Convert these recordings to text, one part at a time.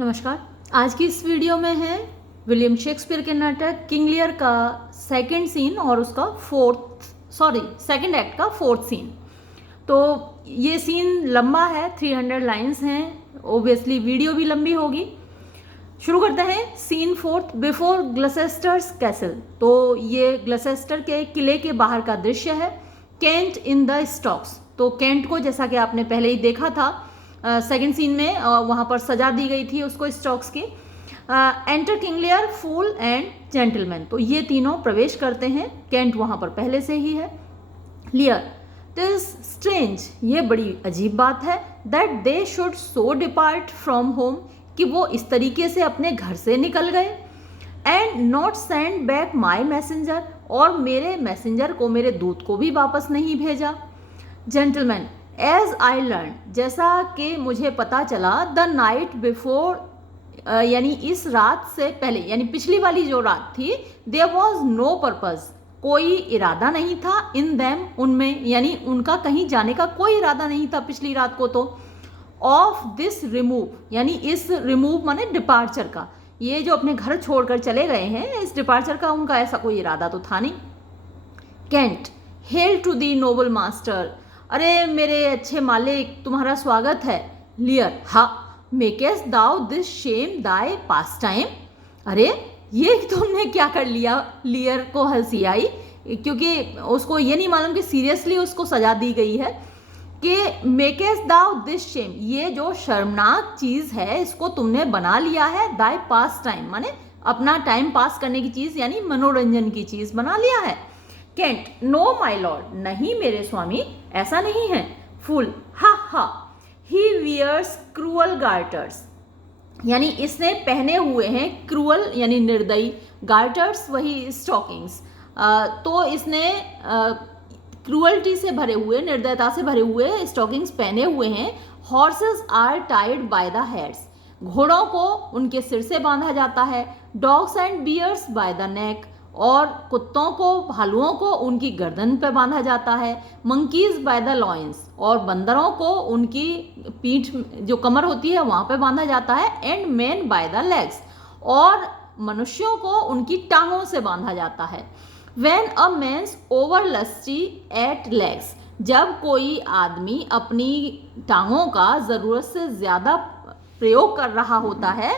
नमस्कार। आज की इस वीडियो में है विलियम शेक्सपियर के नाटक किंग लियर का सेकंड सीन और उसका सेकंड एक्ट का फोर्थ सीन। तो ये सीन लंबा है, 300 लाइंस हैं, ओबियसली वीडियो भी लंबी होगी। शुरू करते हैं। Scene fourth, before Gloucester's castle. तो ये ग्लसेस्टर के किले के बाहर का दृश्य है। Kent in the stocks. तो केंट को जैसा कि आपने पहले ही देखा था सेकंड सीन में, वहाँ पर सजा दी गई थी उसको स्टॉक्स की। Enter King Lear, fool and gentleman. तो ये तीनों प्रवेश करते हैं। केंट वहाँ पर पहले से ही है। लियर, इट इज स्ट्रेंज, ये बड़ी अजीब बात है, that they should so depart from home, कि वो इस तरीके से अपने घर से निकल गए। And not send back my messenger, और मेरे मैसेंजर को, मेरे दूत को भी वापस नहीं भेजा। जेंटलमैन, एज आई लर्न, जैसा कि मुझे पता चला, द नाइट बिफोर, यानी इस रात से पहले, यानी पिछली वाली जो रात थी, देयर वॉज नो पर्पज, कोई इरादा नहीं था, इन दैम, उनमें, यानी उनका कहीं जाने का कोई इरादा नहीं था पिछली रात को। तो ऑफ दिस रिमूव, यानी इस रिमूव माने डिपार्चर का, ये जो अपने घर छोड़कर चले गए हैं, इस डिपार्चर का उनका ऐसा कोई इरादा तो था नहीं। Kent, hail to thee noble master, अरे मेरे अच्छे मालिक, तुम्हारा स्वागत है। Lear, ha, makest thou this shame thy pastime, अरे ये तुमने क्या कर लिया। लियर को हंसी आई, क्योंकि उसको ये नहीं मालूम कि सीरियसली उसको सजा दी गई है कि मेकेस्ट दाउ दिस शेम, ये जो शर्मनाक चीज है इसको तुमने बना लिया है, दाई पास टाइम माने अपना टाइम पास करने की चीज, यानी मनोरंजन की चीज बना लिया है। केंट, नो माय लॉर्ड, नहीं मेरे स्वामी, ऐसा नहीं है। फूल, हा हा, ही वियर्स क्रूअल गार्टर्स, यानी इसने पहने हुए हैं क्रूअल यानी निर्दयी, गार्टर्स वही स्टॉकिंग्स। तो इसने क्रूअल्टी से भरे हुए, निर्दयता से भरे हुए स्टॉकिंग्स पहने हुए हैं। Horses are tied by the heads, घोड़ों को उनके सिर से बांधा जाता है। Dogs and bears by the neck, और कुत्तों को, भालुओं को उनकी गर्दन पर बांधा जाता है। मंकीज बाय द लॉइंस, और बंदरों को उनकी पीठ, जो कमर होती है वहां पे बांधा जाता है। And man by the legs, और मनुष्यों को उनकी टांगों से बांधा जाता है। When a man's over lusty at legs, जब कोई आदमी अपनी टांगों का जरूरत से ज्यादा प्रयोग कर रहा होता है,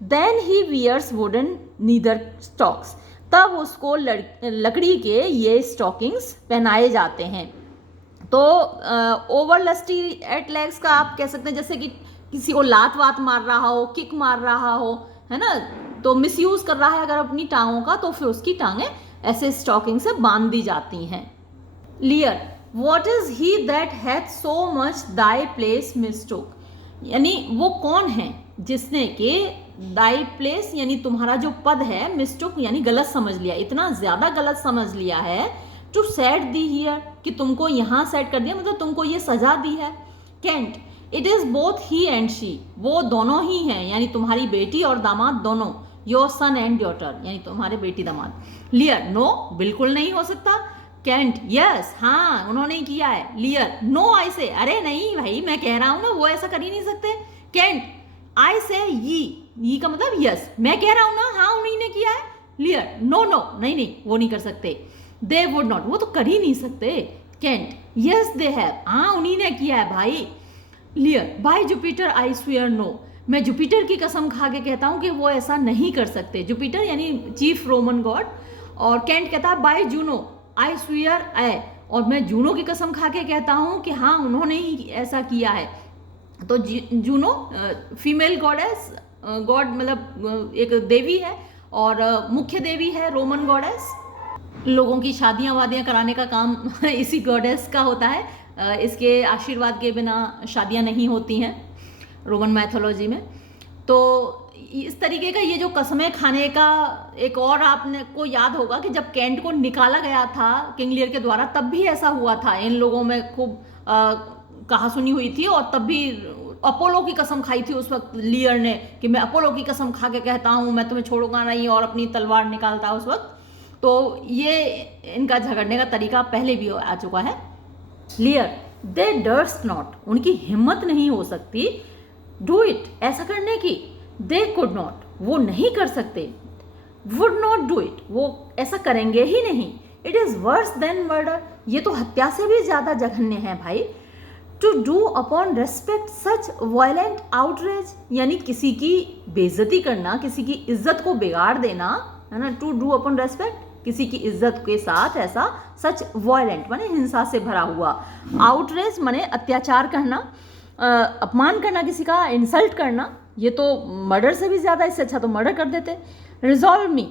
then he wears wooden nether stocks, तब उसको लकड़ी के ये स्टॉकिंग्स पहनाए जाते हैं। तो ओवर लस्टी एट लेग्स का आप कह सकते हैं जैसे कि किसी को लात वात मार रहा हो, किक मार रहा हो, है ना, तो मिसयूज कर रहा है अगर अपनी टांगों का, तो फिर उसकी टांगें ऐसे स्टॉकिंग से बांध दी जाती हैं। Lear, what is he that hath so much thy place mistook, यानी वो कौन है जिसने कि दाई प्लेस यानी तुम्हारा जो पद है, मिस्टोक यानी गलत समझ लिया, इतना ज्यादा गलत समझ लिया है। टू सेट दी हियर, कि तुमको यहाँ सेट कर दिया, मतलब तुमको ये सजा दी है। Kent, it is both he and she, वो दोनों ही हैं, यानी तुम्हारी बेटी और दामाद दोनों। योर सन एंड डॉटर, यानी तुम्हारे बेटी दामाद। लियर, नो, बिल्कुल नहीं हो सकता। केंट, यस, हाँ उन्होंने किया है। लियर, नो आई से, अरे नहीं भाई मैं कह रहा हूं ना, वो ऐसा कर ही नहीं सकते। केंट, आई से ये का मतलब यस, मैं कह रहा हूं ना, हाँ उन्हीं ने किया है। लियर, नो नो, नहीं नहीं वो नहीं कर सकते। दे वुड नॉट, वो तो कर ही नहीं सकते। केंट, यस दे हैव, हाँ उन्हीं ने किया है भाई। Lear, by Jupiter I swear no, मैं जुपिटर की कसम खा के कहता हूं कि वो ऐसा नहीं कर सकते। जुपिटर यानी चीफ रोमन गॉड। और केंट कहता है by Juno I swear I, और मैं जूनो की कसम खा के कहता हूं कि हाँ उन्होंने ही ऐसा किया है। तो जूनो फीमेल गॉडेस, गॉड मतलब एक देवी है, और मुख्य देवी है रोमन गॉडेस। लोगों की शादियां वादियां कराने का काम इसी गॉडेस का होता है। इसके आशीर्वाद के बिना शादियां नहीं होती हैं रोमन मैथोलॉजी में। तो इस तरीके का ये जो कसमें खाने का, एक और आपने को याद होगा कि जब केंट को निकाला गया था किंग लियर के द्वारा, तब भी ऐसा हुआ था। इन लोगों में खूब कहा सुनी हुई थी, और तब भी अपोलो की कसम खाई थी उस वक्त लियर ने, कि मैं अपोलो की कसम खा के कहता हूं मैं तुम्हें छोड़ूंगा नहीं, और अपनी तलवार निकालता उस वक्त। तो ये इनका झगड़ने का तरीका पहले भी आ चुका है। लियर, दे डर्स्ट नॉट, उनकी हिम्मत नहीं हो सकती, डू इट, ऐसा करने की। दे कुड नॉट, वो नहीं कर सकते, वुड नॉट डू इट, वो ऐसा करेंगे ही नहीं, it is worse than murder, ये तो हत्या से भी ज़्यादा जघन्य है भाई, to do upon respect such violent outrage, यानी किसी की बेइज्जती करना, किसी की इज्जत को बिगाड़ देना, है ना, टू डू अपॉन रेस्पेक्ट, किसी की इज्जत के साथ ऐसा, सच वायलेंट माने हिंसा से भरा हुआ, आउटरेज माने अत्याचार करना, अपमान करना किसी का, इंसल्ट करना, ये तो मर्डर से भी ज़्यादा, इससे अच्छा तो मर्डर कर देते। रिजॉल्व मी,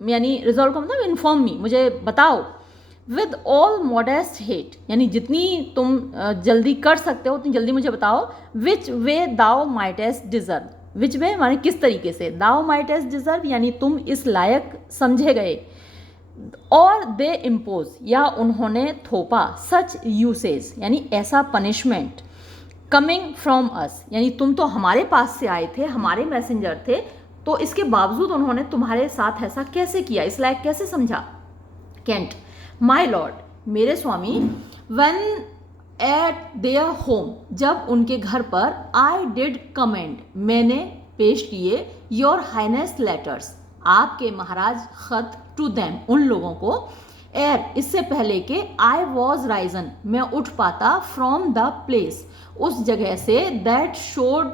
यानी रिजॉल्व का मतलब इन्फॉर्म मी, मुझे बताओ, विद ऑल मॉडेस्ट हेट, यानी जितनी तुम जल्दी कर सकते हो उतनी जल्दी मुझे बताओ, विच वे दाओ माइटेस्ट डिजर्व, विच वे माने किस तरीके से, दाओ माइटेस्ट डिजर्व यानी तुम इस लायक समझे गए, और दे इम्पोज या उन्होंने थोपा, सच यूसेज यानी ऐसा पनिशमेंट, कमिंग फ्रॉम अस यानी तुम तो हमारे पास से आए थे, हमारे मैसेंजर थे, तो इसके बावजूद उन्होंने तुम्हारे साथ ऐसा कैसे किया, इस लायक कैसे समझा। कैंट, माई लॉर्ड, मेरे स्वामी, व्हेन एट देयर होम, जब उनके घर पर, आई डिड कमेंड, मैंने पेश किए, योर हाइनेस लेटर्स, आपके महाराज खत, टू देम, उन लोगों को, एर, इससे पहले कि आई वॉज राइजन, मैं उठ पाता, फ्रॉम द प्लेस, उस जगह से, that showed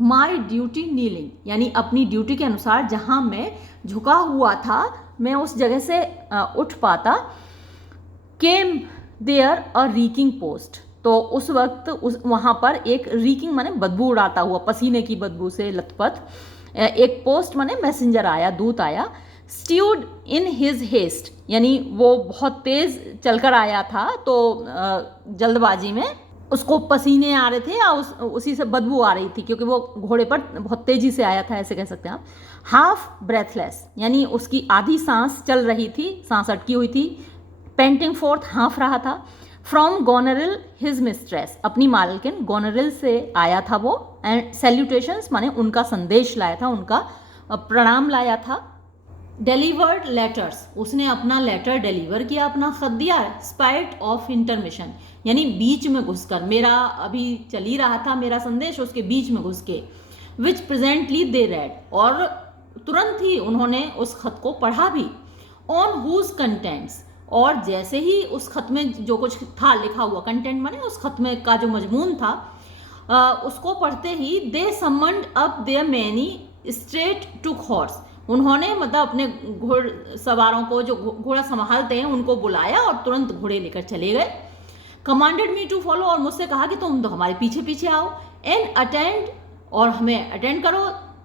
my duty kneeling, यानी अपनी ड्यूटी के अनुसार जहाँ मैं झुका हुआ था, मैं उस जगह से उठ पाता, came there a reeking post, तो उस वक्त वहाँ पर एक रीकिंग माने बदबू उड़ाता हुआ, पसीने की बदबू से लथपथ, एक पोस्ट माने मैसेंजर आया, दूत आया, स्ट्यूड इन हिज हेस्ट, यानी वो बहुत तेज चलकर आया था, तो जल्दबाजी में उसको पसीने आ रहे थे या उसी से बदबू आ रही थी, क्योंकि वो घोड़े पर बहुत तेजी से आया था, ऐसे कह सकते हैं आप। हाफ ब्रेथलेस यानी उसकी आधी सांस चल रही थी, सांस अटकी हुई थी, पेंटिंग फोर्थ, हाँफ रहा था, फ्रॉम गोनरिल हिज मिस्ट्रेस, अपनी मालकिन गोनरिल से आया था वो, एंड सैल्यूटेशंस माने उनका संदेश लाया था, उनका प्रणाम लाया था। डिलीवर्ड लेटर्स, उसने अपना लेटर डिलीवर किया, अपना खत दिया, स्पाइट ऑफ इंटरमिशन यानी बीच में घुसकर, मेरा अभी चल ही रहा था मेरा संदेश, उसके बीच में घुस के, विच प्रेजेंटली दे रेड, और तुरंत ही उन्होंने उस खत को पढ़ा भी, ऑन हुज कंटेंट्स, और जैसे ही उस खत में जो कुछ था लिखा हुआ, कंटेंट माने उस खत में का जो मजमून था, उसको पढ़ते ही, they summoned up their meiny straight to horse, उन्होंने मतलब अपने घोड़ सवारों को, जो घोड़ा संभालते हैं, उनको बुलाया और तुरंत घोड़े लेकर चले गए। कमांडेड मी टू फॉलो, और मुझसे कहा कि तुम तो हमारे पीछे पीछे आओ, एंड अटेंड, और हमें अटेंड करो,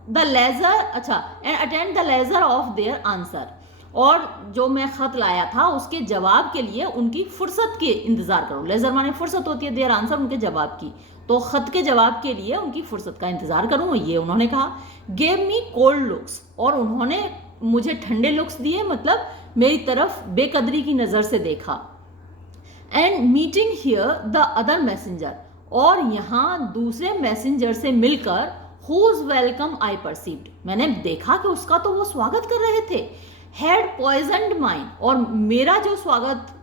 द लेजर, अच्छा, and attend the laser of their answer, और जो मैं खत लाया था उसके जवाब के लिए उनकी फुर्सत के इंतजार करो, लेजर माने फुर्सत होती है, देयर आंसर उनके जवाब की, तो खत के जवाब के लिए उनकी फुर्सत का इंतजार करूँ, ये उन्होंने कहा। गेव मी कोल्ड लुक्स, और उन्होंने मुझे ठंडे लुक्स दिए, मतलब मेरी तरफ बेकदरी की नज़र से देखा। And meeting here the other messenger, और यहाँ दूसरे मैसेंजर से मिलकर, हुज वेलकम आई परसीव्ड, मैंने देखा कि उसका तो वो स्वागत कर रहे थे, हैड पॉइजन्ड माइंड, और मेरा जो स्वागत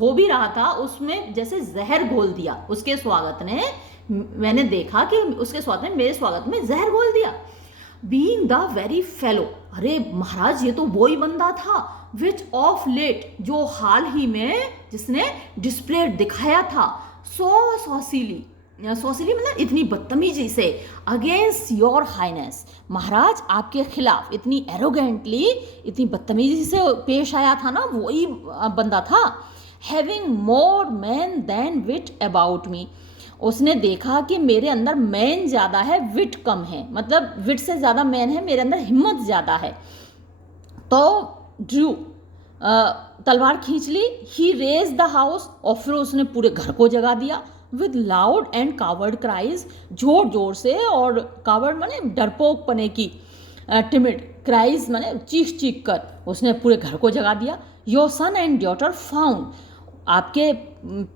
हो भी रहा था उसमें जैसे जहर घोल दिया उसके स्वागत ने, मैंने देखा कि उसके स्वागत ने मेरे स्वागत में जहर घोल दिया। बीइंग द वेरी फेलो, अरे महाराज ये तो वो ही बंदा था, विच ऑफ लेट, जो हाल ही में जिसने डिस्प्ले दिखाया था, सो सॉसिली, सॉसिली मतलब इतनी बदतमीजी से, अगेंस्ट योर हाइनेस, महाराज आपके खिलाफ इतनी एरोगेंटली, इतनी बदतमीजी से पेश आया था ना, वही बंदा था। Having more man than wit about me, उसने देखा कि मेरे अंदर मैन ज़्यादा है, विट कम है, मतलब विट से ज़्यादा मैन है, मेरे अंदर हिम्मत ज़्यादा है, तो ड्रू, तलवार खींच ली, ही रेज द हाउस, और फिर उसने पूरे घर को जगा दिया, with loud and coward cries, जोर जोर से, और कावर्ड माने डरपोक पने की, टिमिड, क्राइज माने चीख चीख कर उसने पूरे घर को जगा दिया। Your son and daughter found, आपके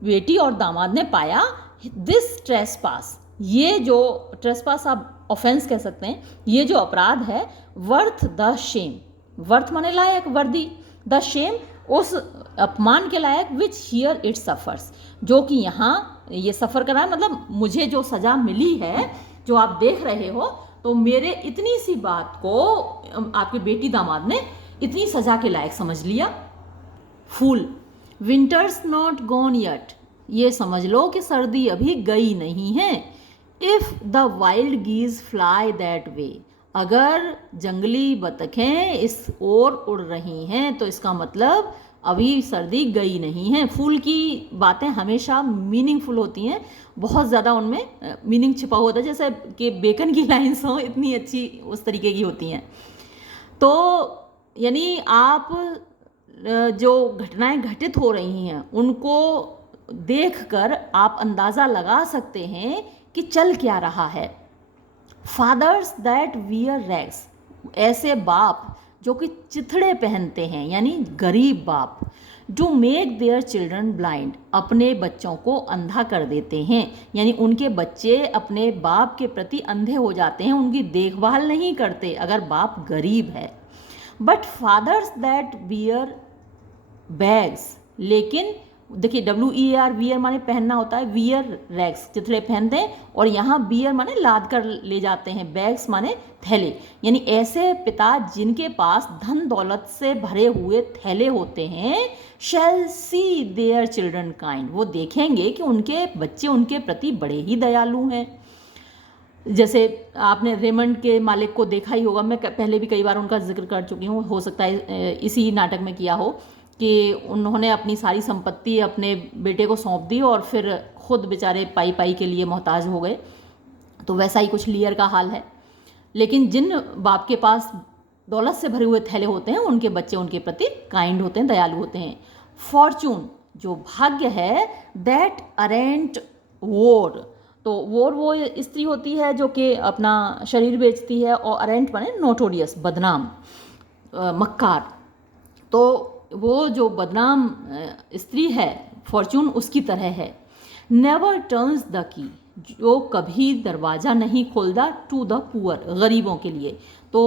बेटी और दामाद ने पाया, दिस ट्रेसपास, ये जो ट्रेसपास आप ऑफेंस कह सकते हैं, ये जो अपराध है, वर्थ द शेम, वर्थ माने लायक, वर्दी, द शेम उस अपमान के लायक, विच हियर इट सफर्स, जो कि यहाँ ये सफ़र कर रहा है, मतलब मुझे जो सज़ा मिली है जो आप देख रहे हो, तो मेरे इतनी सी बात को आपके बेटी दामाद ने इतनी सजा के लायक समझ लिया। Fool, winter's not gone yet, ये समझ लो कि सर्दी अभी गई नहीं है। If the wild geese fly that way, अगर जंगली बतखें इस ओर उड़ रही हैं तो इसका मतलब अभी सर्दी गई नहीं है। फूल की बातें हमेशा मीनिंगफुल होती हैं, बहुत ज़्यादा उनमें मीनिंग छिपा होता है, जैसे कि बेकन की लाइन्स हो, इतनी अच्छी उस तरीके की होती हैं। तो यानी आप जो घटनाएं घटित हो रही हैं उनको देखकर आप अंदाज़ा लगा सकते हैं कि चल क्या रहा है। फादर्स दैट वियर रैग्स, ऐसे बाप जो कि चिथड़े पहनते हैं, यानी गरीब बाप। Do make their children blind, अपने बच्चों को अंधा कर देते हैं, यानी उनके बच्चे अपने बाप के प्रति अंधे हो जाते हैं, उनकी देखभाल नहीं करते अगर बाप गरीब है। But fathers that wear rags, लेकिन देखिए WEAR, वियर माने पहनना होता है, वियर रैग्स चिथड़े पहनते हैं, और यहाँ बियर माने लाद कर ले जाते हैं, बैग्स माने थैले, यानी ऐसे पिता जिनके पास धन दौलत से भरे हुए थैले होते हैं, शैल सी देयर चिल्ड्रन काइंड, वो देखेंगे कि उनके बच्चे उनके प्रति बड़े ही दयालु हैं। जैसे आपने रेमंड के मालिक को देखा ही होगा, मैं पहले भी कई बार उनका जिक्र कर चुकी हूँ, हो सकता है इसी नाटक में किया हो, कि उन्होंने अपनी सारी संपत्ति अपने बेटे को सौंप दी और फिर खुद बेचारे पाई पाई के लिए मोहताज हो गए। तो वैसा ही कुछ लियर का हाल है। लेकिन जिन बाप के पास दौलत से भरे हुए थैले होते हैं उनके बच्चे उनके प्रति काइंड होते हैं, दयालु होते हैं। फॉर्चून, जो भाग्य है, दैट अरेंट वोर, तो वोर वो स्त्री होती है जो कि अपना शरीर बेचती है, और अरेंट माने नोटोरियस, बदनाम, मक्कार। तो वो जो बदनाम स्त्री है फॉर्चून उसकी तरह है। नेवर टर्न्स द की, जो कभी दरवाज़ा नहीं खोलता, टू द पुअर, गरीबों के लिए। तो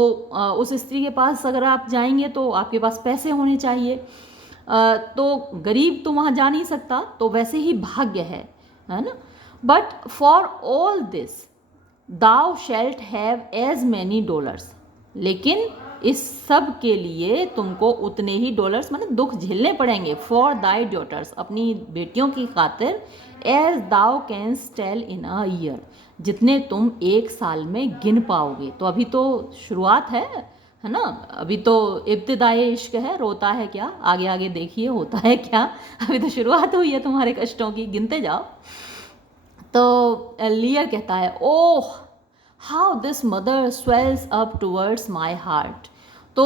उस स्त्री के पास अगर आप जाएंगे तो आपके पास पैसे होने चाहिए, तो गरीब तो वहाँ जा नहीं सकता, तो वैसे ही भाग्य है ना। But for all this thou shalt have as many dolours, लेकिन इस सब के लिए तुमको उतने ही डॉलर्स माने दुख झेलने पड़ेंगे। फॉर दाई डॉटर्स, अपनी बेटियों की खातिर, as thou canst tell in a year, जितने तुम एक साल में गिन पाओगे। तो अभी तो शुरुआत है ना, अभी तो इब्तिदाई इश्क है, रोता है क्या, आगे आगे देखिए होता है क्या, अभी तो शुरुआत हुई है तुम्हारे कष्टों की, गिनते जाओ। तो लियर कहता है, oh how this mother swells up towards my heart. तो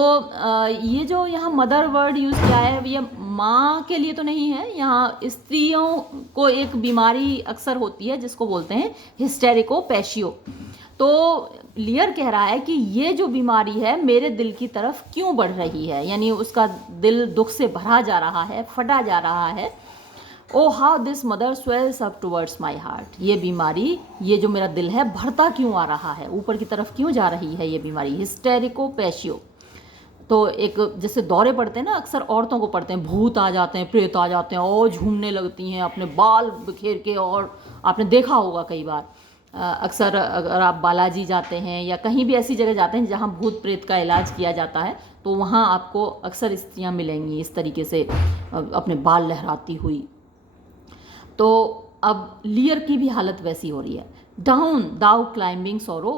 ये जो यहाँ मदर वर्ड यूज़ किया है, ये माँ के लिए तो नहीं है, यहाँ स्त्रियों को एक बीमारी अक्सर होती है जिसको बोलते हैं हिस्टेरिकोपैशियो। तो लियर कह रहा है कि ये जो बीमारी है मेरे दिल की तरफ क्यों बढ़ रही है, यानी उसका दिल दुख से भरा जा रहा है, फटा जा रहा है। O how this mother swells up towards my heart, ये बीमारी, ये जो मेरा दिल है भरता क्यों आ रहा है, ऊपर की तरफ क्यों जा रही है ये बीमारी, हिस्टेरिकोपैशियो। तो एक जैसे दौरे पड़ते हैं ना, अक्सर औरतों को पड़ते हैं, भूत आ जाते हैं, प्रेत आ जाते हैं और झूमने लगती हैं अपने बाल बिखेर के, और आपने देखा होगा कई बार, अक्सर अगर आप बालाजी जाते हैं या कहीं भी ऐसी जगह जाते हैं जहाँ भूत प्रेत का इलाज किया जाता है, तो वहाँ आपको अक्सर स्त्रियाँ मिलेंगी इस तरीके से अपने बाल लहराती हुई। तो अब लियर की भी हालत वैसी हो रही है। डाउन दाउ क्लाइंबिंग सोरो,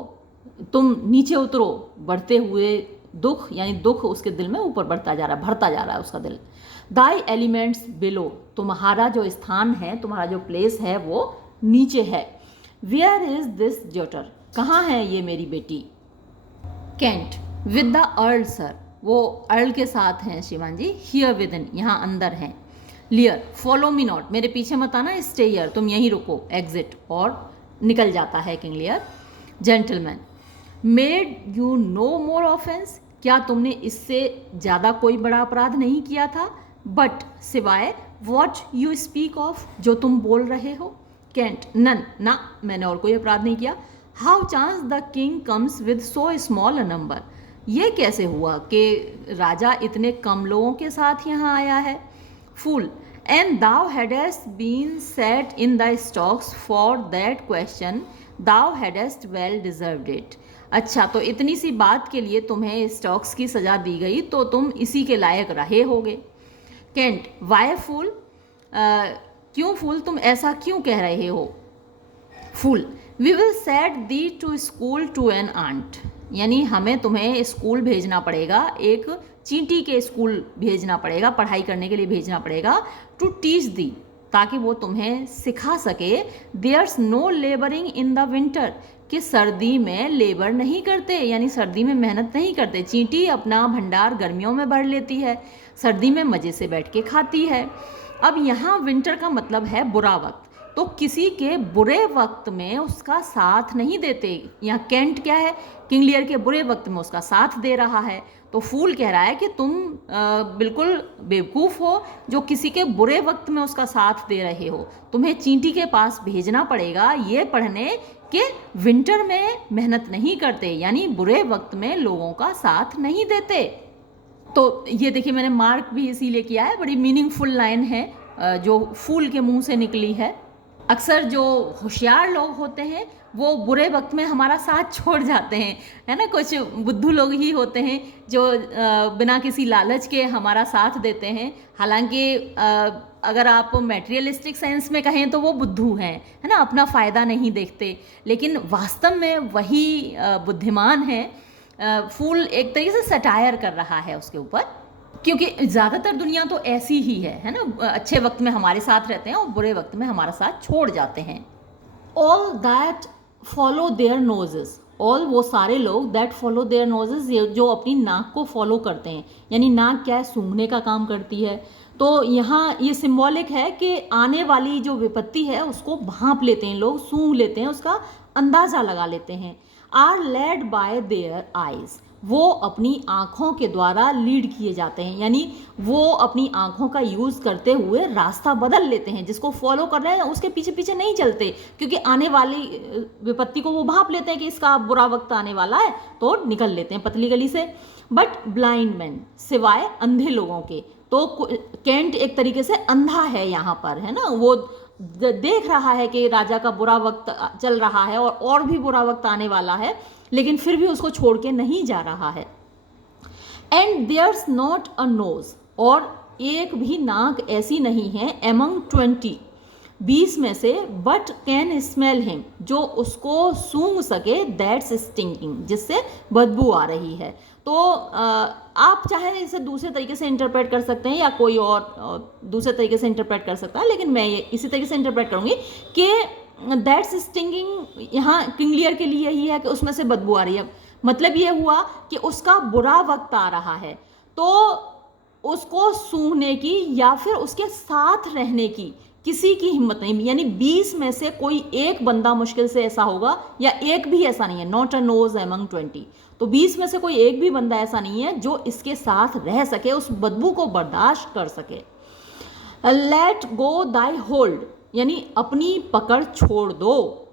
तुम नीचे उतरो, बढ़ते हुए दुख, यानी दुख उसके दिल में ऊपर बढ़ता जा रहा है, भरता जा रहा है उसका दिल। दाई एलिमेंट्स बिलो, तुम्हारा जो स्थान है, तुम्हारा जो प्लेस है वो नीचे है। वेयर इज दिस डॉटर, कहाँ है ये मेरी बेटी। Kent with the earl sir, वो अर्ल के साथ हैं श्रीमान जी। हियर विद इन, यहाँ अंदर हैं। लियर फॉलो मी नॉट, मेरे पीछे मत आना, स्टे हियर, तुम यहीं रुको, एग्जिट, और निकल जाता है King Lear. Gentleman made you know more offence, क्या तुमने इससे ज़्यादा कोई बड़ा अपराध नहीं किया था। बट सिवाय वॉट यू स्पीक ऑफ, जो तुम बोल रहे हो। कैंट नन, ना मैंने और कोई अपराध नहीं किया। How chance the king comes with so small a number, ये कैसे हुआ कि राजा इतने कम लोगों के साथ यहाँ आया है। Fool and thou hadst been set in the stocks for that question, thou hadst well deserved it, अच्छा, तो इतनी सी बात के लिए तुम्हें स्टॉक्स की सज़ा दी गई तो तुम इसी के लायक रहे होगे। कैंट, वाई फूल, क्यों फूल, तुम ऐसा क्यों कह रहे हो। Fool, we will set thee to school to an ant, यानी हमें तुम्हें स्कूल भेजना पड़ेगा, एक चींटी के स्कूल भेजना पड़ेगा, पढ़ाई करने के लिए भेजना पड़ेगा। टू टीच दी, ताकि वो तुम्हें सिखा सके। There's no labouring in the winter, कि सर्दी में लेबर नहीं करते, यानी सर्दी में मेहनत नहीं करते। चींटी अपना भंडार गर्मियों में भर लेती है, सर्दी में मज़े से बैठ के खाती है। अब यहाँ विंटर का मतलब है बुरा वक्त, तो किसी के बुरे वक्त में उसका साथ नहीं देते। यहाँ कैंट क्या है, किंग लियर के बुरे वक्त में उसका साथ दे रहा है। तो फूल कह रहा है कि तुम बिल्कुल बेवकूफ़ हो जो किसी के बुरे वक्त में उसका साथ दे रहे हो। तुम्हें चींटी के पास भेजना पड़ेगा ये पढ़ने कि विंटर में मेहनत नहीं करते, यानी बुरे वक्त में लोगों का साथ नहीं देते। तो ये देखिए मैंने मार्क भी इसीलिए किया है, बड़ी मीनिंगफुल लाइन है जो फूल के मुंह से निकली है। अक्सर जो होशियार लोग होते हैं वो बुरे वक्त में हमारा साथ छोड़ जाते हैं, है ना। कुछ बुद्धू लोग ही होते हैं जो बिना किसी लालच के हमारा साथ देते हैं। हालांकि अगर आप मैटेरियलिस्टिक सेंस में कहें तो वो बुद्धू हैं, है ना, अपना फ़ायदा नहीं देखते, लेकिन वास्तव में वही बुद्धिमान है। फूल एक तरीके से सटायर कर रहा है उसके ऊपर, क्योंकि ज़्यादातर दुनिया तो ऐसी ही है ना। अच्छे वक्त में हमारे साथ रहते हैं और बुरे वक्त में हमारा साथ छोड़ जाते हैं। All that follow their noses, all वो सारे लोग, दैट फॉलो देयर नोजेस जो अपनी नाक को फॉलो करते हैं, यानी नाक क्या है, सूंघने का काम करती है। तो यहाँ ये सिंबॉलिक है कि आने वाली जो विपत्ति है उसको भांप लेते हैं लोग, सूंघ लेते हैं, उसका अंदाज़ा लगा लेते हैं। Are led by their eyes, वो अपनी आँखों के द्वारा लीड किए जाते हैं, यानी वो अपनी आँखों का यूज़ करते हुए रास्ता बदल लेते हैं। जिसको फॉलो कर रहे हैं उसके पीछे पीछे नहीं चलते, क्योंकि आने वाली विपत्ति को वो भांप लेते हैं कि इसका बुरा वक्त आने वाला है, तो निकल लेते हैं पतली गली से। बट ब्लाइंड मैन, सिवाय अंधे लोगों के। तो कैंट एक तरीके से अंधा है यहाँ पर, है ना। वो देख रहा है कि राजा का बुरा वक्त चल रहा है और भी बुरा वक्त आने वाला है, लेकिन फिर भी उसको छोड़ के नहीं जा रहा है। And there's not a nose, और एक भी नाक ऐसी नहीं है, एमंग 20, 20 में से, बट कैन स्मेल हिम, जो उसको सूंघ सके, दैट्स स्टिंकिंग, जिससे बदबू आ रही है। तो आप चाहे इसे दूसरे तरीके से इंटरप्रेट कर सकते हैं या कोई और दूसरे तरीके से इंटरप्रेट कर सकता है, लेकिन मैं ये इसी तरीके से इंटरप्रेट करूँगी कि दैट्स स्टिंगिंग यहाँ किंग लियर के लिए ही है कि उसमें से बदबू आ रही है। मतलब ये हुआ कि उसका बुरा वक्त आ रहा है, तो उसको सूंघने की या फिर उसके साथ रहने की किसी की हिम्मत नहीं। यानी 20 में से कोई एक बंदा मुश्किल से ऐसा होगा, या एक भी ऐसा नहीं है, नॉट अ नोज एमंग 20। तो 20 में से कोई एक भी बंदा ऐसा नहीं है जो इसके साथ रह सके, उस बदबू को बर्दाश्त कर सके। लेट गो दाई होल्ड, यानी अपनी पकड़ छोड़ दो।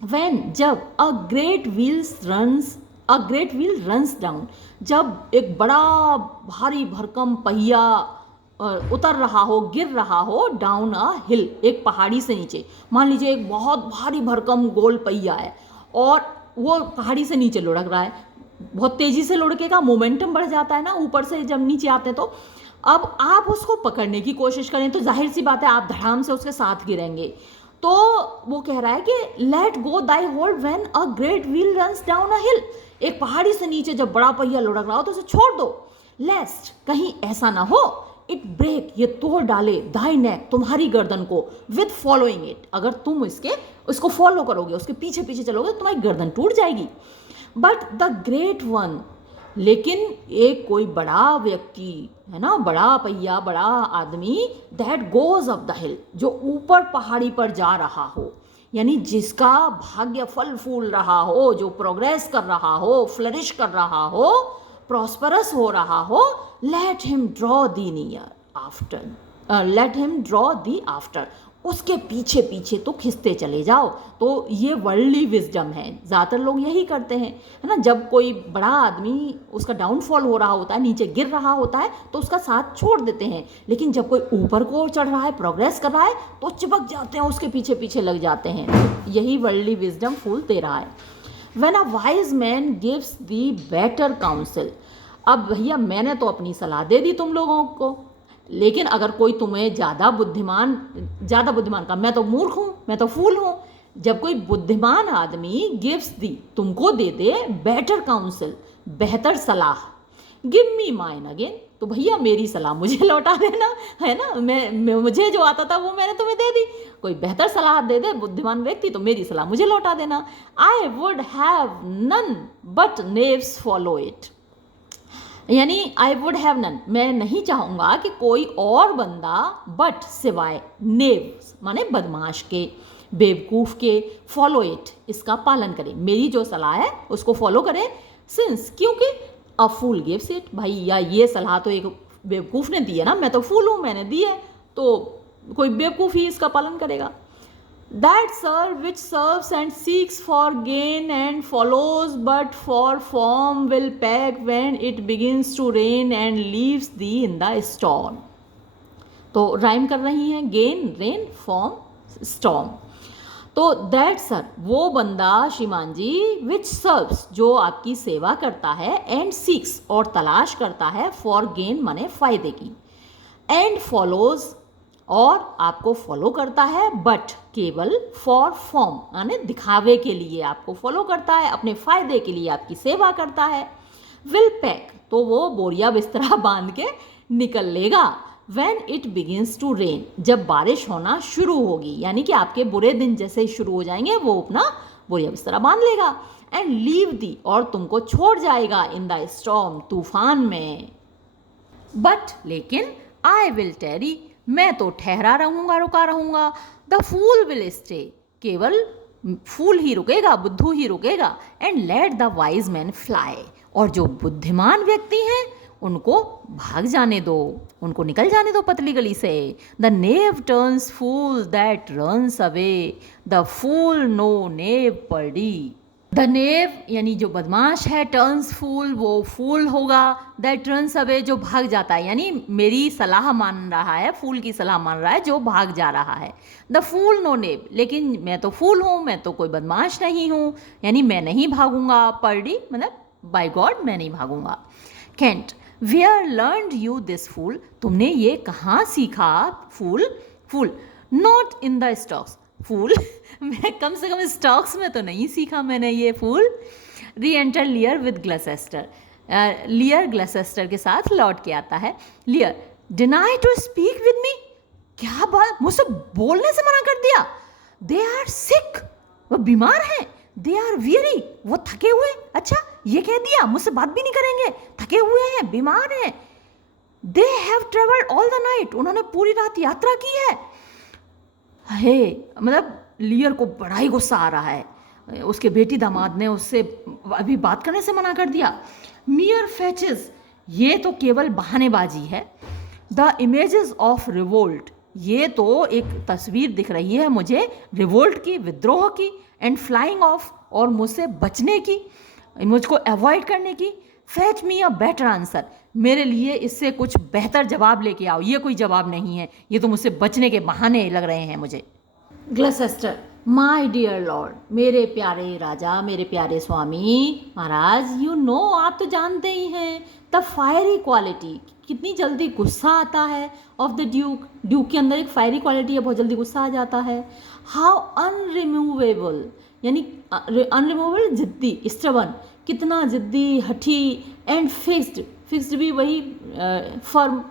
When, जब अ ग्रेट व्हील रन्स डाउन, जब एक बड़ा भारी भरकम पहिया उतर रहा हो, गिर रहा हो, डाउन अ हिल, एक पहाड़ी से नीचे। मान लीजिए एक बहुत भारी भरकम गोल पहिया है और वो पहाड़ी से नीचे लुढ़क रहा है, बहुत तेजी से लुढ़केगा, मोमेंटम बढ़ जाता है ना ऊपर से जब नीचे आते हैं। तो अब आप उसको पकड़ने की कोशिश करें तो जाहिर सी बात है आप धड़ाम से उसके साथ गिरेंगे। तो वो कह रहा है कि let go thy hold when a great wheel runs down a hill, एक पहाड़ी से नीचे जब बड़ा पहिया लुढ़क रहा हो तो उसे छोड़ दो। लेस्ट, कहीं ऐसा ना हो, इट ब्रेक, ये तोड़ डाले, दाई नेक, तुम्हारी गर्दन को, विद फॉलोइंग इट, अगर तुम उसको फॉलो करोगे, उसके पीछे पीछे चलोगे तो तुम्हारी गर्दन टूट जाएगी। बट द ग्रेट वन, लेकिन एक कोई बड़ा व्यक्ति है ना, बड़ा पहिया, बड़ा आदमी, दैट गोज अप द हिल, जो ऊपर पहाड़ी पर जा रहा हो, यानी जिसका भाग्य फल फूल रहा हो, जो प्रोग्रेस कर रहा हो, फ्लरिश कर रहा हो, प्रॉस्परस हो रहा हो, let him draw the near after, let him draw the after, उसके पीछे पीछे तो खिंचते चले जाओ। तो ये वर्ल्डली विजडम है, ज़्यादातर लोग यही करते हैं, है ना। जब कोई बड़ा आदमी उसका डाउनफॉल हो रहा होता है, नीचे गिर रहा होता है, तो उसका साथ छोड़ देते हैं, लेकिन जब कोई ऊपर को चढ़ रहा है, प्रोग्रेस कर रहा है, तो चिपक जाते हैं, उसके पीछे पीछे लग जाते हैं। यही वर्ल्डली विजडम फूल दे रहा है। When a wise man gives the better council. अब भैया मैंने तो अपनी सलाह दे दी तुम लोगों को, लेकिन अगर कोई तुम्हें ज़्यादा बुद्धिमान का, मैं तो मूर्ख हूँ, मैं तो फूल हूँ, जब कोई बुद्धिमान आदमी गिव्स दी, तुमको दे दे बेटर काउंसिल, बेहतर सलाह, गिव मी माइन अगेन, तो भैया मेरी सलाह मुझे लौटा देना, है ना। मुझे जो आता था वो मैंने तुम्हें दे दी, कोई बेहतर सलाह दे दे बुद्धिमान व्यक्ति तो मेरी सलाह मुझे लौटा देना। I would have none but knaves follow it, यानी आई वुड हैव नन, मैं नहीं चाहूँगा कि कोई और बंदा बट सिवाय, नेव माने बदमाश के, बेवकूफ़ के, फॉलो इट इसका पालन करें, मेरी जो सलाह है उसको फॉलो करें। सिंस क्योंकि अ फूल गिव्स इट, भाई या ये सलाह तो एक बेवकूफ़ ने दी है ना, मैं तो फूल हूँ, मैंने दी है, तो कोई बेवकूफ़ ही इसका पालन करेगा। That serve which serves and seeks for gain and follows but for form will pack when it begins to rain and leaves thee in the storm। तो राइम कर रही हैं, गेन, रेन, फॉर्म, स्टॉर्म। तो that sir, वो बंदा श्रीमान जी, विच serves जो आपकी सेवा करता है, एंड सीक्स और तलाश करता है, फॉर गेन माने फायदे की, एंड फॉलोज और आपको फॉलो करता है, बट केवल फॉर फॉर्म यानी दिखावे के लिए आपको फॉलो करता है, अपने फायदे के लिए आपकी सेवा करता है, विल पैक तो वो बोरिया बिस्तरा बांध के निकल लेगा, when it begins to rain जब बारिश होना शुरू होगी, यानी कि आपके बुरे दिन जैसे ही शुरू हो जाएंगे वो अपना बोरिया बिस्तरा बांध लेगा, एंड लीव दी और तुमको छोड़ जाएगा, इन द स्टॉर्म तूफान में, बट लेकिन आई विल टेरी मैं तो ठहरा रहूँगा, रुका रहूँगा, द फूल विल स्टे केवल फूल ही रुकेगा, बुद्धू ही रुकेगा, and let the wise man fly और जो बुद्धिमान व्यक्ति हैं उनको भाग जाने दो, उनको निकल जाने दो पतली गली से। The knave turns fool that runs away, the fool no knave perdy. The knave यानी जो बदमाश है, टर्न्स फूल वो फूल होगा, दैट टर्न्स अवे जो भाग जाता है, यानी मेरी सलाह मान रहा है, फूल की सलाह मान रहा है जो भाग जा रहा है। द फूल नो नेव लेकिन मैं तो फूल हूँ, मैं तो कोई बदमाश नहीं हूँ, यानी मैं नहीं भागूंगा, पर्डी मतलब बाय गॉड मैं नहीं भागूंगा। Kent where learned you this fool तुमने ये कहाँ सीखा, fool, fool not in the stocks fool मैं कम से कम स्टॉक्स में तो नहीं सीखा मैंने ये फूल। री एंटर लियर विद ग्लसेस्टर, लियर ग्लसेस्टर के साथ लौट के आता है। Lear deny to speak with me, क्या बात, मुझसे बोलने से मना कर दिया। दे आर सिक, वो बीमार हैं। दे आर वियरी, वो थके हुए, अच्छा ये कह दिया मुझसे बात भी नहीं करेंगे, थके हुए हैं, बीमार हैं। They have travelled all the night, उन्होंने पूरी रात यात्रा की है। हे मतलब लियर को बड़ा ही गुस्सा आ रहा है, उसके बेटी दामाद ने उससे अभी बात करने से मना कर दिया। मियर फैचेस, ये तो केवल बहानेबाजी है। द इमेजेस ऑफ रिवोल्ट, ये तो एक तस्वीर दिख रही है मुझे रिवोल्ट की, विद्रोह की, एंड फ्लाइंग ऑफ और मुझसे बचने की, मुझको अवॉइड करने की। Fetch me a better answer, मेरे लिए इससे कुछ बेहतर जवाब लेके आओ, ये कोई जवाब नहीं है, ये तो मुझसे बचने के बहाने लग रहे हैं मुझे। ग्लसेस्टर माई डियर लॉर्ड, मेरे प्यारे राजा, मेरे प्यारे स्वामी महाराज, यू नो आप तो जानते ही हैं, द फायरी क्वालिटी, कितनी जल्दी गुस्सा आता है, ऑफ द ड्यूक, ड्यूक के अंदर एक फायरी क्वालिटी है, बहुत जल्दी गुस्सा आ जाता है। हाउ अनरिमूवेबल, यानी अनरिमूवेबल जिद्दी, स्टबन, कितना जिद्दी, हठी, एंड फिक्स्ड, फिक्स्ड भी वही फर्म।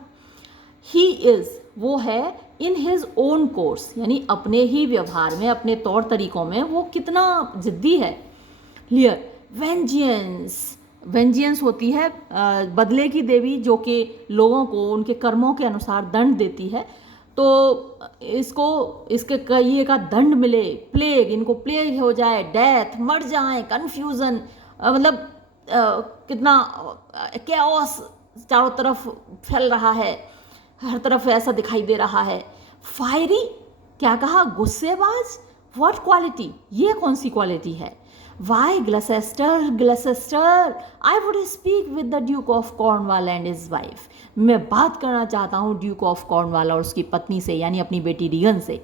ही इज़, वो है, इन हिज ओन कोर्स, यानी अपने ही व्यवहार में, अपने तौर तरीकों में वो कितना जिद्दी है। लियर वेंजियंस, वेंजियंस होती है बदले की देवी, जो कि लोगों को उनके कर्मों के अनुसार दंड देती है, तो इसको इसके कहिए का दंड मिले। प्लेग, इनको प्लेग हो जाए, डेथ, मर जाएं, कन्फ्यूज़न, मतलब कितना कैओस चारों तरफ फैल रहा है, हर तरफ ऐसा दिखाई दे रहा है। फायरी, क्या कहा, गुस्सेबाज, व्हाट क्वालिटी, ये कौन सी क्वालिटी है। Why Gloucester, Gloucester I would speak with the duke of Cornwall and his wife, मैं बात करना चाहता हूँ ड्यूक ऑफ कॉर्नवाल और उसकी पत्नी से, यानी अपनी बेटी रीगन से।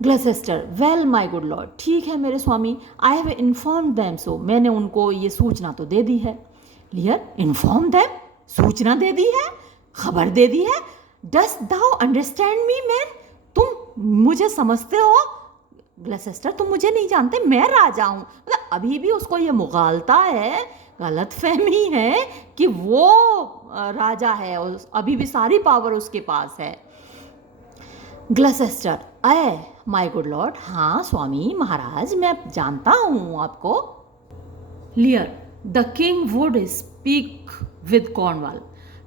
Gloucester, well my good lord, ठीक है मेरे स्वामी, I have inform them so, मैंने उनको ये सूचना तो दे दी है। लियर, इन्फॉर्म दैम, सूचना दे दी है, खबर दे दी है। डस्ट दाउ अंडरस्टैंड मी मैन, तुम मुझे समझते हो? ग्लसेस्टर, तुम मुझे नहीं जानते, मैं राजा हूँ। मतलब अभी भी उसको ये मुगालता है, गलत फहमी है कि वो राजा है, अभी भी सारी पावर उसके पास है। ग्लसेस्टर, अय माय गुड लॉर्ड, हाँ स्वामी महाराज, मैं जानता हूँ आपको। Lear, the king would speak with Cornwall,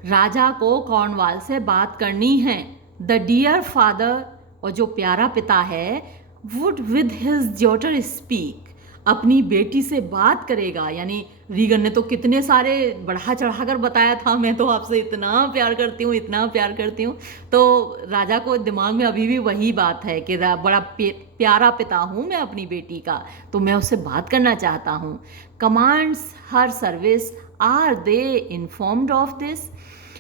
राजा को कॉर्नवाल से बात करनी है। द डियर फादर, और जो प्यारा पिता है, would with his daughter speak, अपनी बेटी से बात करेगा। यानी रीगन ने तो कितने सारे बढ़ा चढ़ा कर बताया था, मैं तो आपसे इतना प्यार करती हूँ, इतना प्यार करती हूँ। तो राजा को दिमाग में अभी भी वही बात है कि बड़ा प्यारा पिता हूँ मैं अपनी बेटी का, तो मैं उससे बात करना चाहता हूँ। Commands her service, are they informed of this,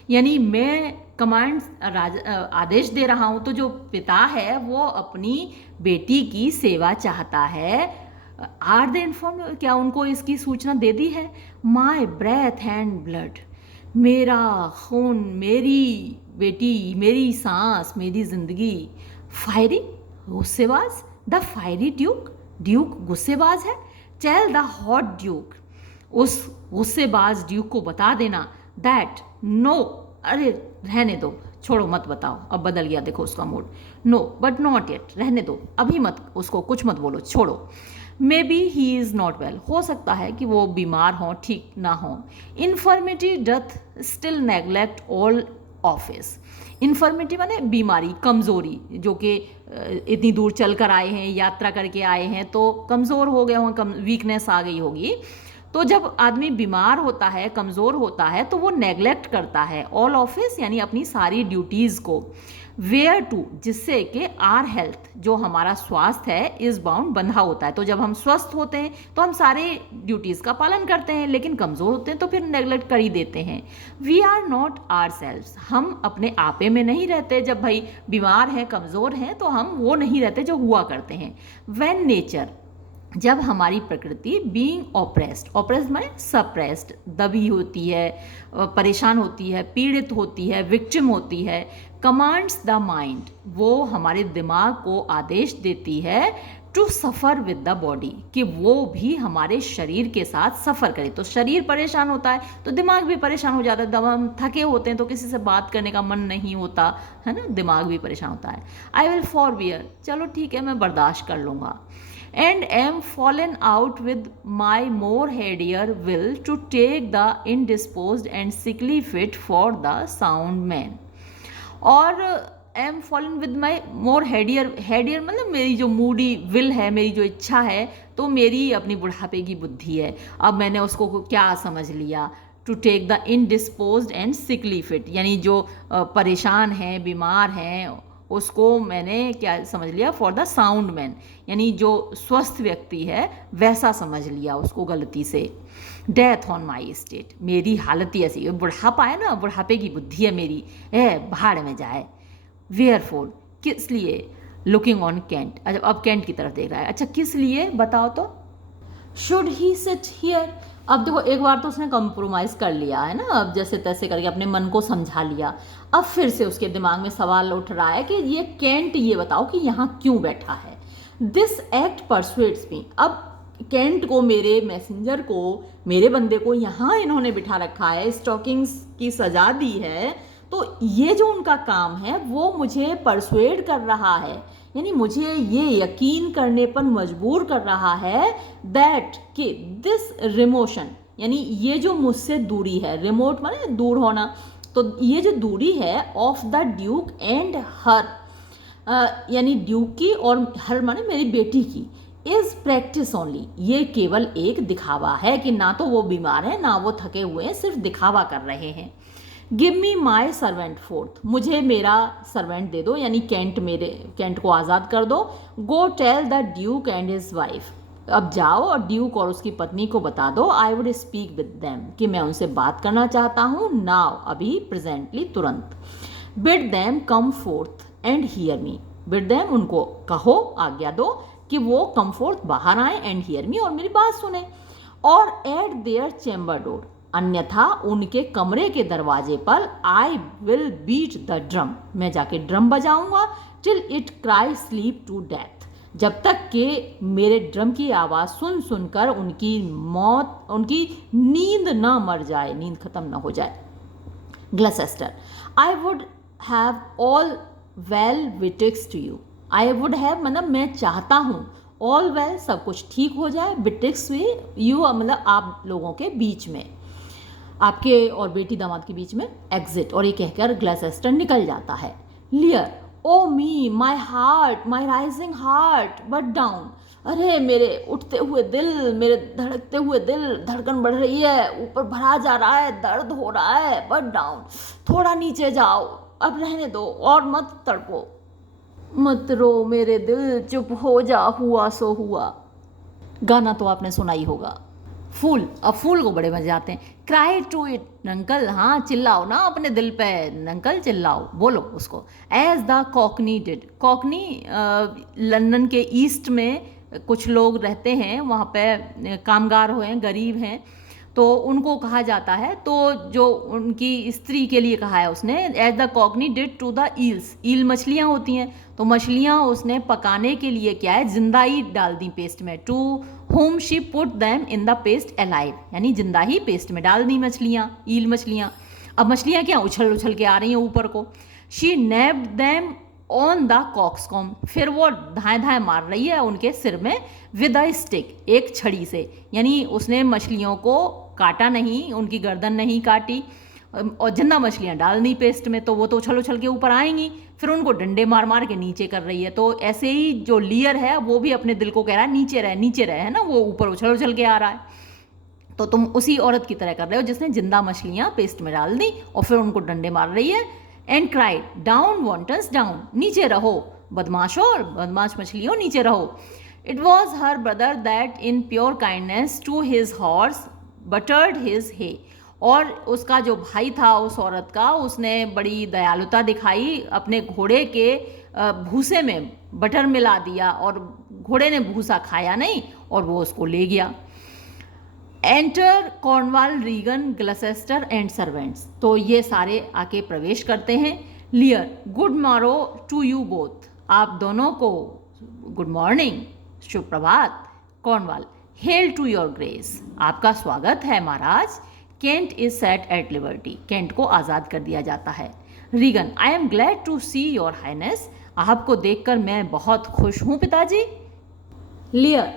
यानी मैं कमांड आदेश दे रहा हूँ, तो जो पिता है वो अपनी बेटी की सेवा चाहता है। आर दे इन्फॉर्म, क्या उनको इसकी सूचना दे दी है? माई ब्रेथ एंड ब्लड, मेरा खून, मेरी बेटी, मेरी सांस, मेरी जिंदगी। फायरी, गुस्सेबाज, द फायरी ड्यूक, ड्यूक गुस्सेबाज है। टेल द हॉट ड्यूक, उस गुस्सेबाज ड्यूक को बता देना दैट नो, अरे रहने दो, छोड़ो मत बताओ, अब बदल गया देखो उसका mood. No but not yet, रहने दो, अभी मत, उसको कुछ मत बोलो, छोड़ो। May be he is not well, हो सकता है कि वो बीमार हों, ठीक ना हों। Infirmity doth still neglect all office, infirmity माने बीमारी, कमज़ोरी, जो कि इतनी दूर चल कर आए हैं, यात्रा करके आए हैं, तो कमज़ोर हो गए हों, वीकनेस आ गई होगी। तो जब आदमी बीमार होता है, कमज़ोर होता है, तो वो नेग्लेक्ट करता है ऑल ऑफिस, यानी अपनी सारी ड्यूटीज़ को। वेयर टू, जिससे कि आर हेल्थ, जो हमारा स्वास्थ्य है, इज़ बाउंड, बंधा होता है। तो जब हम स्वस्थ होते हैं तो हम सारे ड्यूटीज़ का पालन करते हैं, लेकिन कमज़ोर होते हैं तो फिर नेग्लेक्ट कर ही देते हैं। We are not ourselves, हम अपने आपे में नहीं रहते। जब भाई बीमार हैं, कमज़ोर हैं, तो हम वो नहीं रहते जो हुआ करते हैं। व्हेन नेचर, जब हमारी प्रकृति बीइंग ऑप्रेस्ड, ऑप्रेस्ड माने सप्रेस्ड, दबी होती है, परेशान होती है, पीड़ित होती है, विक्टिम होती है। कमांड्स द माइंड, वो हमारे दिमाग को आदेश देती है to suffer with the body, कि वो भी हमारे शरीर के साथ सफ़र करे। तो शरीर परेशान होता है तो दिमाग भी परेशान हो जाता है, जब हम थके होते हैं तो किसी से बात करने का मन नहीं होता है ना, दिमाग भी परेशान होता है। आई विल फॉरबियर, चलो ठीक है, मैं बर्दाश्त कर लूँगा। and am fallen out with my more headier will to take the indisposed and sickly fit for the sound man। और am fallen with my more headier, headier मतलब मेरी जो मूडी विल है, मेरी जो इच्छा है, तो मेरी अपनी बुढ़ापे की बुद्धि है। अब मैंने उसको क्या समझ लिया, to take the indisposed and sickly fit, यानी जो परेशान हैं, बीमार हैं, उसको मैंने क्या समझ लिया, फॉर द साउंड मैन, यानी जो स्वस्थ व्यक्ति है वैसा समझ लिया उसको गलती से। डेथ ऑन माई स्टेट, मेरी हालत ही ऐसी, बुढ़ापा है ना, बुढ़ापे की बुद्धि है मेरी, भाड़ में जाए। वेयरफॉर, किस लिए? लुकिंग ऑन कैंट, अच्छा अब कैंट की तरफ देख रहा है, अच्छा किस लिए बताओ तो। शुड ही सिट हियर, अब देखो एक बार तो उसने कंप्रोमाइज़ कर लिया है ना, अब जैसे तैसे करके अपने मन को समझा लिया। अब फिर से उसके दिमाग में सवाल उठ रहा है कि ये कैंट, ये बताओ कि यहाँ क्यों बैठा है। दिस एक्ट परसुएट्स मी, अब कैंट को, मेरे मैसेंजर को, मेरे बंदे को यहाँ इन्होंने बिठा रखा है, स्टॉकिंग्स की सजा दी है, तो ये जो उनका काम है वो मुझे परसुएड कर रहा है, यानी मुझे ये यकीन करने पर मजबूर कर रहा है दैट कि दिस रिमोशन, यानी ये जो मुझसे दूरी है, रिमोट माने दूर होना, तो ये जो दूरी है ऑफ द ड्यूक एंड हर, यानी ड्यूक की और हर माने मेरी बेटी की, इज प्रैक्टिस ओनली, ये केवल एक दिखावा है कि ना तो वो बीमार है ना वो थके हुए हैं, सिर्फ दिखावा कर रहे हैं। Give me my servant fourth, मुझे मेरा सर्वेंट दे दो, यानी कैंट को आज़ाद कर दो। Go tell the duke and his wife, अब जाओ और ड्यूक और उसकी पत्नी को बता दो, आई वुड स्पीक विद देम, कि मैं उनसे बात करना चाहता हूँ, नाउ, अभी, प्रेजेंटली, तुरंत। Bid them come fourth and hear me, bid them, उनको कहो, आज्ञा दो कि वो कम फोर्थ बाहर आए एंड हियर मी, और मेरी बात सुने, और एट देयर चैम्बर डोर, अन्यथा उनके कमरे के दरवाजे पर I will beat the drum, मैं जाके ड्रम बजाऊंगा, till it cry sleep to death, जब तक कि मेरे ड्रम की आवाज़ सुन सुनकर उनकी मौत, उनकी नींद ना मर जाए, नींद खत्म ना हो जाए। Gloucester, I would have all well betwixt you, I would have मतलब मैं चाहता हूँ, ऑल वेल सब कुछ ठीक हो जाए, बिटविक्स्ट यू मतलब आप लोगों के बीच में, आपके और बेटी दामाद के बीच में, एग्जिट, और ये कहकर ग्लसेस्टर निकल जाता है। Lear, O me my heart, my rising heart but down, अरे मेरे उठते हुए दिल, मेरे धड़कते हुए दिल, धड़कन बढ़ रही है, ऊपर भरा जा रहा है, दर्द हो रहा है, बट डाउन, थोड़ा नीचे जाओ, अब रहने दो और मत तड़पो, मत रो मेरे दिल, चुप हो जा, हुआ सो हुआ। गाना तो आपने सुना ही होगा। फूल, अब फूल को बड़े मजे आते हैं। क्राई टू इट अंकल, हाँ चिल्लाओ ना अपने दिल पे, अंकल चिल्लाओ, बोलो उसको। As the cockney did, cockney London के ईस्ट में कुछ लोग रहते हैं, वहाँ पे कामगार हुए हैं, गरीब हैं, तो उनको कहा जाता है, तो जो उनकी स्त्री के लिए कहा है उसने, as the cockney did to the eels, eel मछलियाँ होती हैं, तो मछलियाँ उसने पकाने के लिए क्या है, जिंदा ही डाल दी पेस्ट में, to home she put them in the paste alive, यानी जिंदा ही पेस्ट में डाल दी मछलियाँ, ईल मछलियाँ। अब मछलियाँ क्या उछल उछल के आ रही हैं ऊपर को। She knapped them on the coxcombs, फिर वो धाएं धाएं मार रही है उनके सिर में, विद अ स्टिक, एक छड़ी से, यानी उसने मछलियों को काटा नहीं, उनकी गर्दन नहीं काटी, और जिंदा मछलियाँ डाल दी पेस्ट में, तो वो तो उछल उछल के ऊपर आएंगी, फिर उनको डंडे मार मार के नीचे कर रही है। तो ऐसे ही जो लियर है वो भी अपने दिल को कह रहा है नीचे रहे नीचे रहे, है ना, वो ऊपर उछल उछल के आ रहा है, तो तुम उसी औरत की तरह कर रहे हो जिसने जिंदा मछलियाँ पेस्ट में डाल दी और फिर उनको डंडे मार रही है। And cried, down wantons down, नीचे रहो बदमाशो, और बदमाश मछलियों नीचे रहो। It was her brother that in pure kindness to his horse buttered his hay, और उसका जो भाई था उस औरत का, उसने बड़ी दयालुता दिखाई, अपने घोड़े के भूसे में बटर मिला दिया, और घोड़े ने भूसा खाया नहीं और वो उसको ले गया। Enter Cornwall, Regan, Gloucester and servants, तो ये सारे आके प्रवेश करते हैं। Lear, good morrow to you both, आप दोनों को गुड मॉर्निंग, शुभ प्रभात। Cornwall, hail to your grace, आपका स्वागत है महाराज। Kent is set at liberty, Kent को आज़ाद कर दिया जाता है। Regan, I am glad to see your highness, आपको देखकर मैं बहुत खुश हूँ पिताजी। Lear,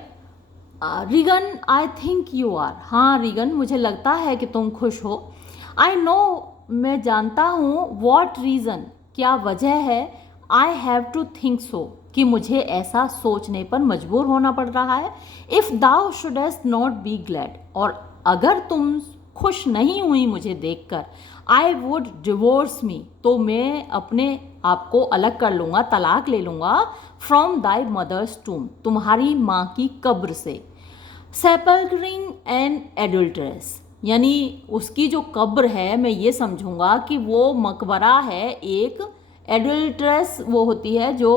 Regan, I think you are, हाँ रीगन मुझे लगता है कि तुम खुश हो। आई नो, मैं जानता हूँ, वॉट रीज़न, क्या वजह है, I have to think so, कि मुझे ऐसा सोचने पर मजबूर होना पड़ रहा है। If thou shouldst not be glad, और अगर तुम खुश नहीं हुई मुझे देखकर, आई वुड डिवोर्स मी, तो मैं अपने आप को अलग कर लूँगा, तलाक ले लूँगा, फ्रॉम दाई मदर्स टूम, तुम्हारी माँ की कब्र से। सेपल्करिंग एंड एडल्ट्रेस, यानी उसकी जो कब्र है मैं ये समझूंगा कि वो मकबरा है एक, एडल्ट्रेस वो होती है जो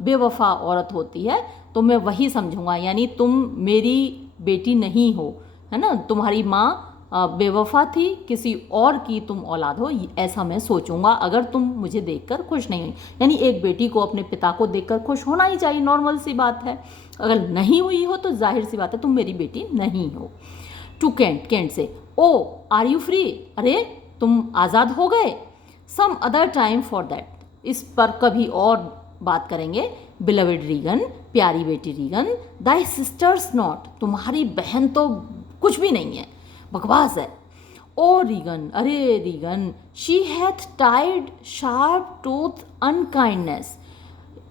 बेवफा औरत होती है, तो मैं वही समझूंगा, यानी तुम मेरी बेटी नहीं हो, है ना, तुम्हारी माँ बेवफा थी, किसी और की तुम औलाद हो, ऐसा मैं सोचूंगा अगर तुम मुझे देखकर खुश नहीं हुई। यानी एक बेटी को अपने पिता को देखकर खुश होना ही चाहिए, नॉर्मल सी बात है, अगर नहीं हुई हो तो जाहिर सी बात है तुम मेरी बेटी नहीं हो। टू केंट, केंट से, ओ आर यू फ्री, अरे तुम आज़ाद हो गए। Some other time for that, इस पर कभी और बात करेंगे। बिलवेड रीगन, प्यारी बेटी रीगन, दाई सिस्टर्स नॉट, तुम्हारी बहन तो कुछ भी नहीं है, बकवास है। ओ रीगन, अरे Regan, she hath tied sharp tooth unkindness,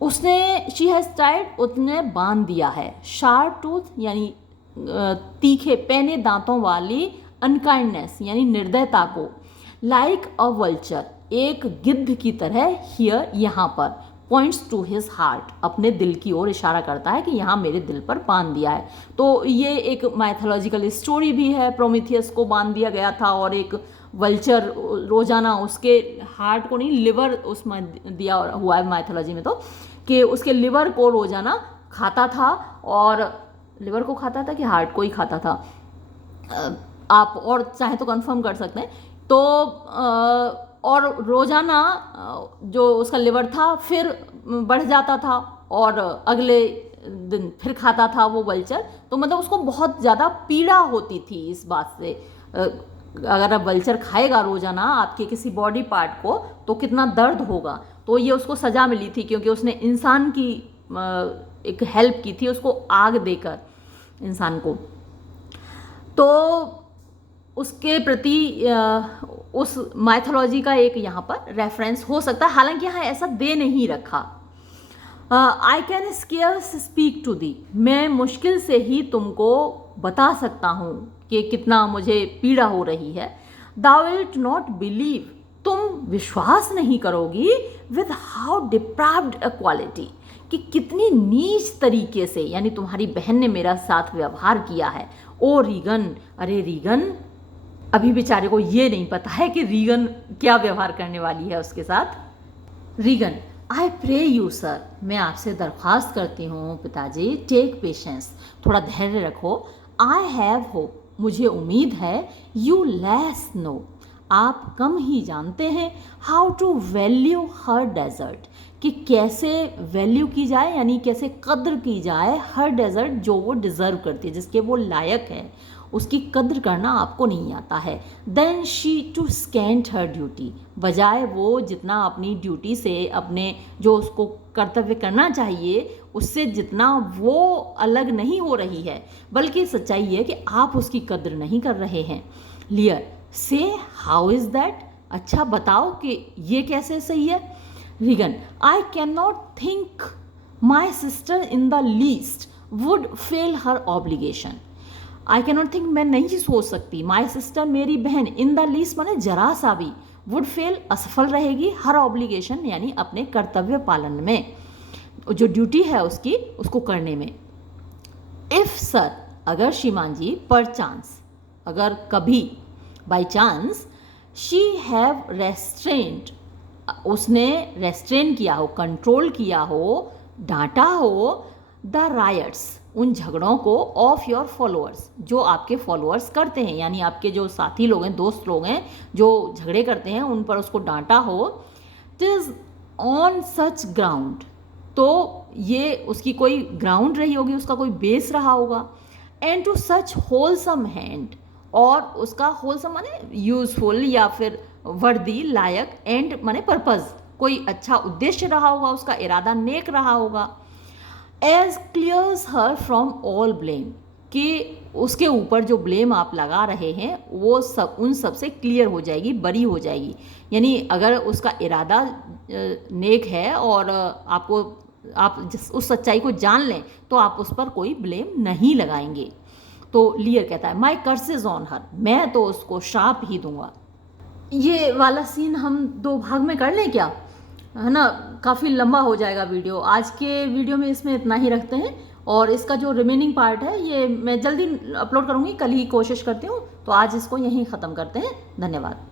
उसने, शी हैज टाइड, उसने बांध दिया है, शार्प टूथ यानी तीखे पैने दांतों वाली, अनकाइंडनेस यानी निर्दयता को, लाइक अ वल्चर, एक गिद्ध की तरह, हियर यहाँ पर, पॉइंट्स टू हिज हार्ट, अपने दिल की ओर इशारा करता है कि यहाँ मेरे दिल पर बांध दिया है। तो ये एक माइथोलॉजिकल स्टोरी भी है, प्रोमीथियस को बांध दिया गया था और एक वल्चर रोजाना उसके हार्ट को नहीं, लिवर उसमें दिया हुआ है माइथोलॉजी में, तो कि उसके लिवर को रोजाना खाता था, और लिवर को खाता था कि हार्ट को ही खाता था, आप और चाहे तो कंफर्म कर सकते हैं। तो और रोजाना जो उसका लिवर था फिर बढ़ जाता था और अगले दिन फिर खाता था वो वल्चर। तो मतलब उसको बहुत ज़्यादा पीड़ा होती थी इस बात से। अगर अब वल्चर खाएगा रोजाना आपके किसी बॉडी पार्ट को तो कितना दर्द होगा। तो ये उसको सज़ा मिली थी क्योंकि उसने इंसान की एक हेल्प की थी, उसको आग देकर इंसान को। तो उसके प्रति उस माइथोलॉजी का एक यहाँ पर रेफरेंस हो सकता है, हालांकि यहाँ ऐसा दे नहीं रखा। I can scarce speak to thee, मैं मुश्किल से ही तुमको बता सकता हूँ कि कितना मुझे पीड़ा हो रही है। Thou wilt not believe, तुम विश्वास नहीं करोगी with how depraved a quality, कि कितनी नीच तरीके से यानी तुम्हारी बहन ने मेरा साथ व्यवहार किया है। ओ रीगन, अरे रीगन, अभी बेचारे को ये नहीं पता है कि रीगन क्या व्यवहार करने वाली है उसके साथ। Regan, I pray you sir, मैं आपसे दरख्वास्त करती हूँ पिताजी, टेक पेशेंस, थोड़ा धैर्य रखो। आई हैव होप, मुझे उम्मीद है। यू लेस नो, आप कम ही जानते हैं। How to value her desert, कि कैसे वैल्यू की जाए यानी कैसे कद्र की जाए हर डेजर्ट जो वो डिज़र्व करती है, जिसके वो लायक है, उसकी कद्र करना आपको नहीं आता है। Than she to scant her duty, बजाय वो जितना अपनी ड्यूटी से, अपने जो उसको कर्तव्य करना चाहिए उससे जितना वो अलग नहीं हो रही है, बल्कि सच्चाई है कि आप उसकी कद्र नहीं कर रहे हैं। लियर, से हाउ इज़ दैट, अच्छा बताओ कि ये कैसे सही है। Regan, I can not think my sister in the least would fail her obligation. I can not think, मैं नहीं सोच सकती, माई सिस्टर, मेरी बहन, इन द लीस्ट माने जरा सा भी, वुड फेल, असफल रहेगी, हर ऑब्लिगेशन यानी अपने कर्तव्य पालन में, जो ड्यूटी है उसकी, उसको करने में। इफ सर, अगर श्रीमान जी, पर चांस, अगर कभी, by chance, she have restaurant, उसने रेस्ट्रेन किया हो, कंट्रोल किया हो, डांटा हो, द रायट्स, उन झगड़ों को, ऑफ योर फॉलोअर्स, जो आपके फॉलोअर्स करते हैं, यानी आपके जो साथी लोग हैं, दोस्त लोग हैं जो झगड़े करते हैं, उन पर उसको डांटा हो। टिज ऑन सच ग्राउंड, तो ये उसकी कोई ग्राउंड रही होगी, उसका कोई बेस रहा होगा। And to such wholesome hand, और उसका होलसम माने यूजफुल या फिर वर्दी, लायक, एंड माने पर्पज़, कोई अच्छा उद्देश्य रहा होगा, उसका इरादा नेक रहा होगा। As clears her from all blame, कि उसके ऊपर जो ब्लेम आप लगा रहे हैं वो सब, उन सब से क्लियर हो जाएगी, बरी हो जाएगी। यानी अगर उसका इरादा नेक है और आपको, आप उस सच्चाई को जान लें तो आप उस पर कोई ब्लेम नहीं लगाएंगे। तो लियर कहता है, माई कर्सेज ऑन हर, मैं तो उसको श्राप ही दूंगा। ये वाला सीन हम 2 भाग में कर लें क्या, है ना, काफ़ी लंबा हो जाएगा वीडियो। आज के वीडियो में इसमें इतना ही रखते हैं, और इसका जो रिमेनिंग पार्ट है ये मैं जल्दी अपलोड करूँगी, कल ही कोशिश करती हूँ। तो आज इसको यहीं ख़त्म करते हैं। धन्यवाद।